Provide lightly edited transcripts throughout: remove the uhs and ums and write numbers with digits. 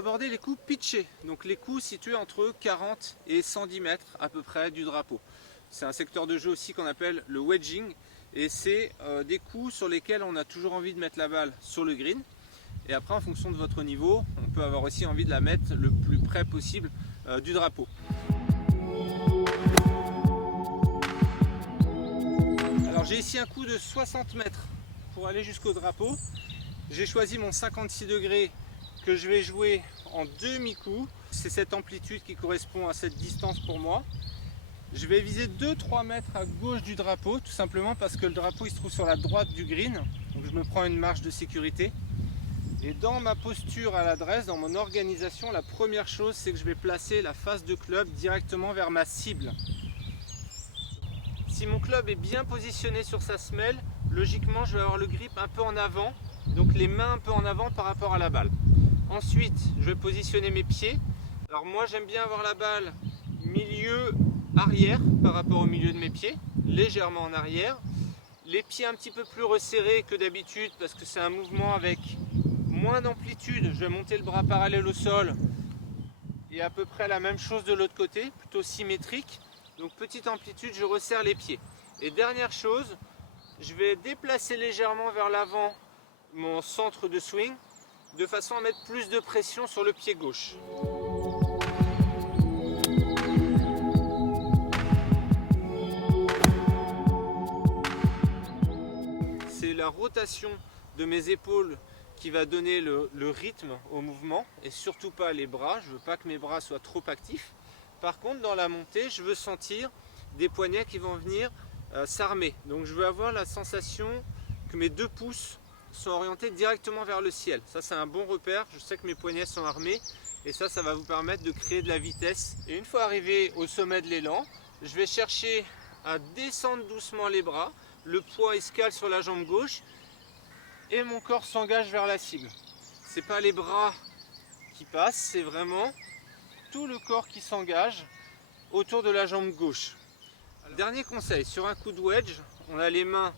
aborder les coups pitchés, donc les coups situés entre 40 et 110 mètres à peu près du drapeau. C'est un secteur de jeu aussi qu'on appelle le wedging, et c'est des coups sur lesquels on a toujours envie de mettre la balle sur le green. Et après, en fonction de votre niveau, on peut avoir aussi envie de la mettre le plus près possible du drapeau. Alors j'ai ici un coup de 60 mètres pour aller jusqu'au drapeau. J'ai choisi mon 56 degrés que je vais jouer en demi-coup. C'est cette amplitude qui correspond à cette distance pour moi. Je vais viser 2-3 mètres à gauche du drapeau, tout simplement parce que le drapeau il se trouve sur la droite du green. Donc je me prends une marge de sécurité. Et dans ma posture à l'adresse, dans mon organisation, la première chose c'est que je vais placer la face de club directement vers ma cible. Si mon club est bien positionné sur sa semelle, logiquement je vais avoir le grip un peu en avant, donc les mains un peu en avant par rapport à la balle. Ensuite, je vais positionner mes pieds. Alors moi j'aime bien avoir la balle milieu arrière par rapport au milieu de mes pieds, légèrement en arrière. Les pieds un petit peu plus resserrés que d'habitude parce que c'est un mouvement avec moins d'amplitude. Je vais monter le bras parallèle au sol et à peu près la même chose de l'autre côté, plutôt symétrique. Donc petite amplitude, je resserre les pieds. Et dernière chose, je vais déplacer légèrement vers l'avant mon centre de swing de façon à mettre plus de pression sur le pied gauche. C'est la rotation de mes épaules qui va donner le rythme au mouvement et surtout pas les bras. Je ne veux pas que mes bras soient trop actifs. Par contre, dans la montée, je veux sentir des poignets qui vont venir s'armer. Donc je veux avoir la sensation que mes 2 pouces sont orientés directement vers le ciel. Ça, c'est un bon repère. Je sais que mes poignets sont armés et ça va vous permettre de créer de la vitesse. Et une fois arrivé au sommet de l'élan, je vais chercher à descendre doucement les bras. Le poids escale sur la jambe gauche et mon corps s'engage vers la cible. C'est pas les bras qui passent, c'est vraiment tout le corps qui s'engage autour de la jambe gauche. Dernier conseil, sur un coup de wedge, on a les mains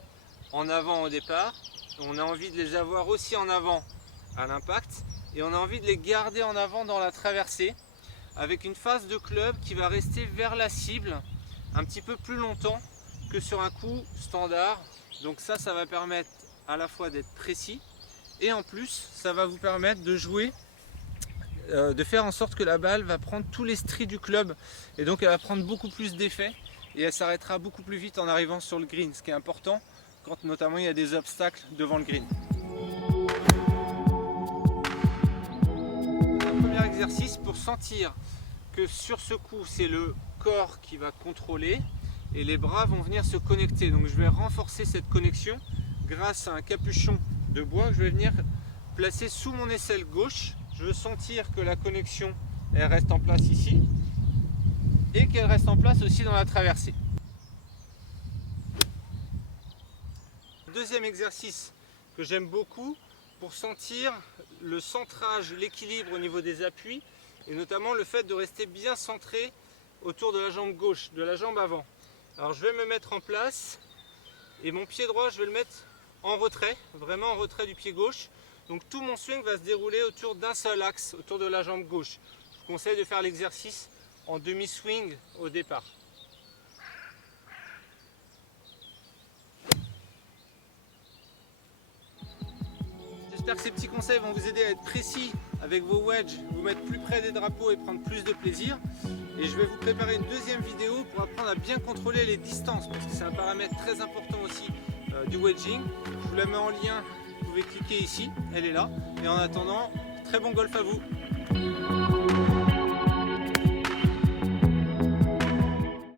en avant au départ, on a envie de les avoir aussi en avant à l'impact et on a envie de les garder en avant dans la traversée avec une face de club qui va rester vers la cible un petit peu plus longtemps que sur un coup standard. Donc ça va permettre à la fois d'être précis et en plus ça va vous permettre de jouer, de faire en sorte que la balle va prendre tous les stries du club et donc elle va prendre beaucoup plus d'effet et elle s'arrêtera beaucoup plus vite en arrivant sur le green, ce qui est important quand notamment il y a des obstacles devant le green. Un premier exercice pour sentir que sur ce coup c'est le corps qui va contrôler et les bras vont venir se connecter. Donc je vais renforcer cette connexion grâce à un capuchon de bois que je vais venir placer sous mon aisselle gauche. Je veux sentir que la connexion elle reste en place ici et qu'elle reste en place aussi dans la traversée. Deuxième exercice que j'aime beaucoup pour sentir le centrage, l'équilibre au niveau des appuis et notamment le fait de rester bien centré autour de la jambe gauche, de la jambe avant. Alors je vais me mettre en place et mon pied droit je vais le mettre en retrait, vraiment en retrait du pied gauche. Donc tout mon swing va se dérouler autour d'un seul axe, autour de la jambe gauche. Je vous conseille de faire l'exercice en demi-swing au départ. J'espère que ces petits conseils vont vous aider à être précis avec vos wedges, vous mettre plus près des drapeaux et prendre plus de plaisir. Et je vais vous préparer une deuxième vidéo pour apprendre à bien contrôler les distances parce que c'est un paramètre très important aussi du wedging. Je vous la mets en lien, vous pouvez cliquer ici, elle est là. Et en attendant, très bon golf à vous!